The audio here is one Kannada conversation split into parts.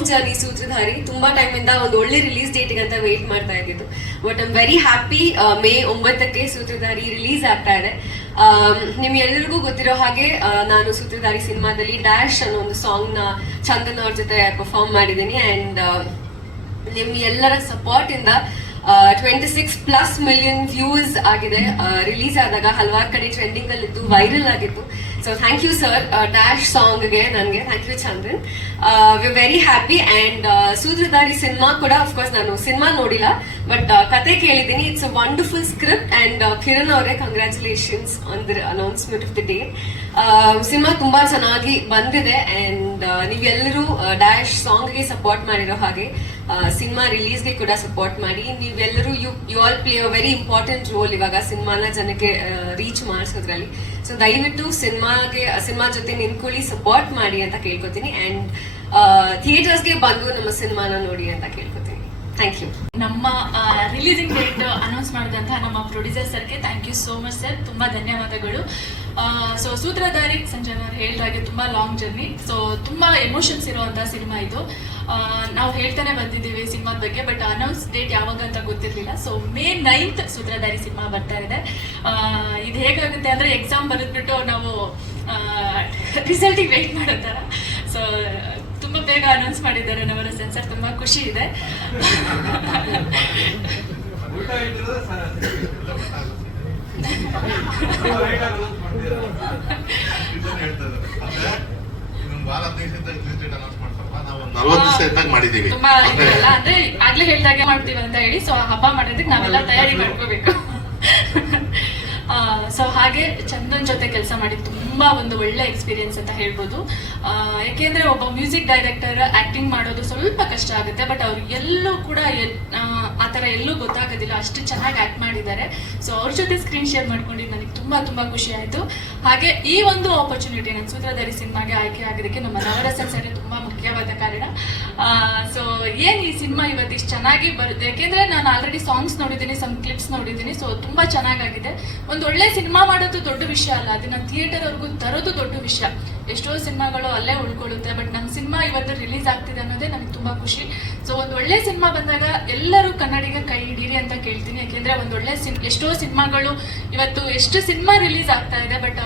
Long journey ಸೂತ್ರಧಾರಿ. ತುಂಬಾ ಟೈಮ್ ಇಂದ ಒಂದು ಒಳ್ಳೆ ರಿಲೀಸ್ ಡೇಟ್ ಅಂತ ವೇಟ್ ಮಾಡ್ತಾ ಇದ್ದಿದ್ದು. But I'm very happy May ಒಂಬತ್ತಕ್ಕೆ ಸೂತ್ರಧಾರಿ ರಿಲೀಸ್ ಆಗ್ತಾ ಇದೆ. ನಿಮ್ ಎಲ್ಲರಿಗೂ ಗೊತ್ತಿರೋ ಹಾಗೆ ನಾನು ಸೂತ್ರಧಾರಿ ಸಿನಿಮಾದಲ್ಲಿ ಡ್ಯಾಶ್ ಅನ್ನೋ ಒಂದು ಸಾಂಗ್ನ ಚಂದನ್ ಅವ್ರ ಜೊತೆ ಪರ್ಫಾರ್ಮ್ ಮಾಡಿದ್ದೀನಿ. ಅಂಡ್ ನಿಮ್ ಎಲ್ಲರ ಸಪೋರ್ಟ್ ಇಂದ twenty six plus million views ಆಗಿದೆ. ರಿಲೀಸ್ ಆದಾಗ ಹಲವಾರು ಕಡೆ ಟ್ರೆಂಡಿಂಗ್ ಅಲ್ಲಿ ಇತ್ತು ವೈರಲ್ ಆಗಿತ್ತು so thank you sir dash ಸಾಂಗ್ಗೆ ನನಗೆ. Thank you Chandran V very happy and Sutradhari cinema ಕೂಡ ಅಫ್ಕೋರ್ಸ್ ನಾನು ಸಿನಿಮಾ ನೋಡಿಲ್ಲ ಬಟ್ ಕತೆ ಕೇಳಿದ್ದೀನಿ. It's a wonderful script and Kiran ಅವರೇ congratulations on the announcement of the day cinema ತುಂಬಾ ಚೆನ್ನಾಗಿ ಬಂದಿದೆ ಅಂಡ್ ನೀವೆಲ್ಲರೂ ಡ್ಯಾಶ್ ಸಾಂಗ್ಗೆ ಸಪೋರ್ಟ್ ಮಾಡಿರೋ ಹಾಗೆ ಸಿನಿಮಾ ರಿಲೀಸ್ಗೆ ಕೂಡ ಸಪೋರ್ಟ್ ಮಾಡಿ. ನೀವೆಲ್ಲರೂ you you all play a very important role ಇವಾಗ ಸಿನಿಮಾನ ಜನಕ್ಕೆ ರೀಚ್ ಮಾಡಿಸೋದ್ರಲ್ಲಿ. ಸೊ ದಯವಿಟ್ಟು ಸಿನಿಮಾಗೆ, ಸಿನಿಮಾ ಜೊತೆ ನಿಂತ್ಕೊಳ್ಳಿ ಸಪೋರ್ಟ್ ಮಾಡಿ ಅಂತ ಕೇಳ್ಕೊತೀನಿ. ಅಂಡ್ ಥಿಯೇಟರ್ಸ್ಗೆ ಬಂದು ನಮ್ಮ ಸಿನಿಮಾನ ನೋಡಿ ಅಂತ ಕೇಳ್ಕೊತೀನಿ. ಥ್ಯಾಂಕ್ ಯು ನಮ್ಮ ರಿಲೀಸಿಂಗ್ ಡೇಟ್ ಅನೌನ್ಸ್ ಮಾಡಿದಂತಹ ನಮ್ಮ ಪ್ರೊಡ್ಯೂಸರ್ ಸರ್ಗೆ thank you so much sir ತುಂಬ ಧನ್ಯವಾದಗಳು. ಸೊ ಸೂತ್ರಧಾರಿ ಸಂಜಯ್ ಅವ್ರು ಹೇಳಿದಾಗೆ ತುಂಬ ಲಾಂಗ್ ಜರ್ನಿ ಸೊ ತುಂಬ ಎಮೋಷನ್ಸ್ ಇರುವಂತಹ ಸಿನಿಮಾ ಇದು. ನಾವು ಹೇಳ್ತಾನೆ ಬಂದಿದ್ದೀವಿ ಸಿನಿಮಾದ ಬಗ್ಗೆ ಬಟ್ ಅನೌನ್ಸ್ ಡೇಟ್ ಯಾವಾಗ ಅಂತ ಗೊತ್ತಿರಲಿಲ್ಲ. So May ninth Sutradhari cinema ಬರ್ತಾ ಇದೆ. ಇದು ಹೇಗಾಗುತ್ತೆ ಅಂದರೆ ಎಕ್ಸಾಮ್ ಬರೆದ್ಬಿಟ್ಟು ನಾವು ರಿಸಲ್ಟಿಗೆ ವೆಯ್ಟ್ ಮಾಡೋ ಥರ. ಸೊ ತುಂಬ ಬೇಗ ಅನೌನ್ಸ್ ಮಾಡಿದ್ದಾರೆ ನವರ ಸೆನ್ಸರ್ ತುಂಬ ಖುಷಿ ಇದೆ. ಇಟ್ಟಿರೋದು ನಲ್ವತ್ತು ಮಾಡಿದೀವಿ. ತುಂಬಾ ಅಂದ್ರೆ ಅಂದ್ರೆ ಆಗ್ಲೇ ಹೇಳ್ದಾಗೆ ಮಾಡ್ತೀವಿ ಅಂತ ಹೇಳಿ ಸೊ ಹಬ್ಬ ಮಾಡೋದಕ್ಕೆ ನಾವೆಲ್ಲ ತಯಾರಿ ಮಾಡ್ಕೋಬೇಕು. ಸೊ ಹಾಗೆ ಚಂದನ್ ಜೊತೆ ಕೆಲಸ ಮಾಡಿ ತುಂಬಾ ಒಂದು ಒಳ್ಳೆ ಎಕ್ಸ್ಪೀರಿಯನ್ಸ್ ಅಂತ ಹೇಳ್ಬೋದು. ಯಾಕೆಂದ್ರೆ ಒಬ್ಬ ಮ್ಯೂಸಿಕ್ ಡೈರೆಕ್ಟರ್ ಆಕ್ಟಿಂಗ್ ಮಾಡೋದು ಸ್ವಲ್ಪ ಕಷ್ಟ ಆಗುತ್ತೆ ಬಟ್ ಅವ್ರು ಎಲ್ಲೂ ಕೂಡ ಆ, ಥರ ಎಲ್ಲೂ ಗೊತ್ತಾಗೋದಿಲ್ಲ ಅಷ್ಟು ಚೆನ್ನಾಗಿ ಆಕ್ಟ್ ಮಾಡಿದ್ದಾರೆ. ಸೊ ಅವ್ರ ಜೊತೆ ಸ್ಕ್ರೀನ್ ಶೇರ್ ಮಾಡ್ಕೊಂಡು ನನಗೆ ತುಂಬಾ ತುಂಬಾ ಖುಷಿ ಆಯ್ತು. ಹಾಗೆ ಈ ಒಂದು ಆಪರ್ಚುನಿಟಿ ನನ್ನ ಸೂತ್ರಧಾರಿ ಸಿನಿಮಾಗೆ ಆಯ್ಕೆ ಆಗಿದ್ದಕ್ಕೆ ನಮ್ಮ ನವರಸ ಸರಿ ತುಂಬಾ ಏನ್ ಈ ಸಿನಿಮಾ ಇವತ್ತು ಇಷ್ಟು ಚೆನ್ನಾಗಿ ಬರುತ್ತೆ? ಯಾಕೆಂದ್ರೆ ನಾನು ಆಲ್ರೆಡಿ ಸಾಂಗ್ಸ್ ನೋಡಿದ್ದೀನಿ ಸಮ್ ಕ್ಲಿಪ್ಸ್ ನೋಡಿದ್ದೀನಿ ಸೊ ತುಂಬಾ ಚೆನ್ನಾಗಾಗಿದೆ. ಒಂದು ಒಳ್ಳೆ ಸಿನಿಮಾ ಮಾಡೋದು ದೊಡ್ಡ ವಿಷಯ ಅಲ್ಲ. ಅದನ್ನ ಥಿಯೇಟರ್ ಅವ್ರಿಗೂ ತರೋದು ದೊಡ್ಡ ವಿಷಯ. ಎಷ್ಟೋ ಸಿನಿಮಾಗಳು ಅಲ್ಲೇ ಉಳ್ಕೊಳ್ಳುತ್ತೆ ಬಟ್ ನಮ್ಮ ಸಿನಿಮಾ ಇವತ್ತು ರಿಲೀಸ್ ಆಗ್ತಿದೆ ಅನ್ನೋದೇ ನನಗೆ ತುಂಬಾ ಖುಷಿ. ಸೊ ಒಂದು ಒಳ್ಳೆ ಸಿನಿಮಾ ಬಂದಾಗ ಎಲ್ಲರೂ ಕನ್ನಡಿಗ ಕೈ ಹಿಡೀರಿ ಅಂತ ಕೇಳ್ತೀನಿ. ಯಾಕೆಂದ್ರೆ ಒಂದು ಒಳ್ಳೆ ಸಿನ್, ಎಷ್ಟೋ ಸಿನಿಮಾಗಳು ಇವತ್ತು ಎಷ್ಟು ಸಿನಿಮಾ ರಿಲೀಸ್ ಆಗ್ತಾ ಇದೆ ಬಟ್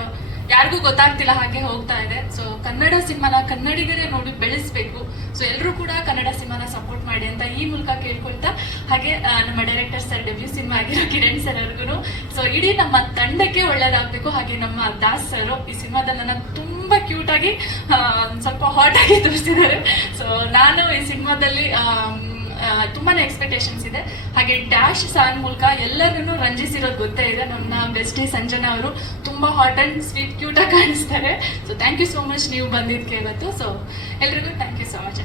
ಯಾರಿಗೂ ಗೊತ್ತಾಗ್ತಿಲ್ಲ ಹಾಗೆ ಹೋಗ್ತಾ ಇದೆ. ಸೊ ಕನ್ನಡ ಸಿನಿಮಾನ ಕನ್ನಡಿಗರೇ ನೋಡಿ ಬೆಳೆಸ್ಬೇಕು. ಸೊ ಎಲ್ಲರೂ ಕೂಡ ಕನ್ನಡ ಸಿನಿಮಾನ ಸಪೋರ್ಟ್ ಮಾಡಿ ಅಂತ ಈ ಮೂಲಕ ಕೇಳ್ಕೊಳ್ತಾ, ಹಾಗೆ ನಮ್ಮ ಡೈರೆಕ್ಟರ್ ಸರ್ ಡೆಬ್ಯೂ ಸಿನಿಮಾ ಆಗಿರೋ ಕಿರಣ್ ಸರ್ ಅವ್ರಿಗೂ ಸೊ ಇಡೀ ನಮ್ಮ ತಂಡಕ್ಕೆ ಒಳ್ಳೇದಾಗಬೇಕು. ಹಾಗೆ ನಮ್ಮ ದಾಸ್ ಸರ್ ಈ ಸಿನಿಮಾದಲ್ಲಿ ನನ್ನ ತುಂಬಾ ಕ್ಯೂಟ್ ಆಗಿ ಸ್ವಲ್ಪ ಹಾಟ್ ಆಗಿ ತೋರಿಸಿದ್ದಾರೆ. ಸೊ ನಾನು ಈ ಸಿನಿಮಾದಲ್ಲಿ ತುಂಬಾನೇ ಎಕ್ಸ್ಪೆಕ್ಟೇಷನ್ಸ್ ಇದೆ. ಹಾಗೆ ಡ್ಯಾಶ್ ಸಾಂಗ್ ಮೂಲಕ ಎಲ್ಲರನ್ನೂ ರಂಜಿಸಿರೋದು ಗೊತ್ತೇ ಇದೆ. ನಮ್ಮ ಬೆಸ್ಟಿ ಸಂಜನಾ ಅವರು ತುಂಬಾ ಹಾಟ್ ಅಂಡ್ ಸ್ವೀಟ್ ಕ್ಯೂಟ್ ಆಗಿ ಕಾಣಿಸ್ತಾರೆ. So thank you so much ನೀವು ಬಂದಿದ್ದಕ್ಕೆ ಇವತ್ತು. ಸೊ ಎಲ್ರಿಗೂ ಥ್ಯಾಂಕ್ ಯು ಸೋ ಮಚ್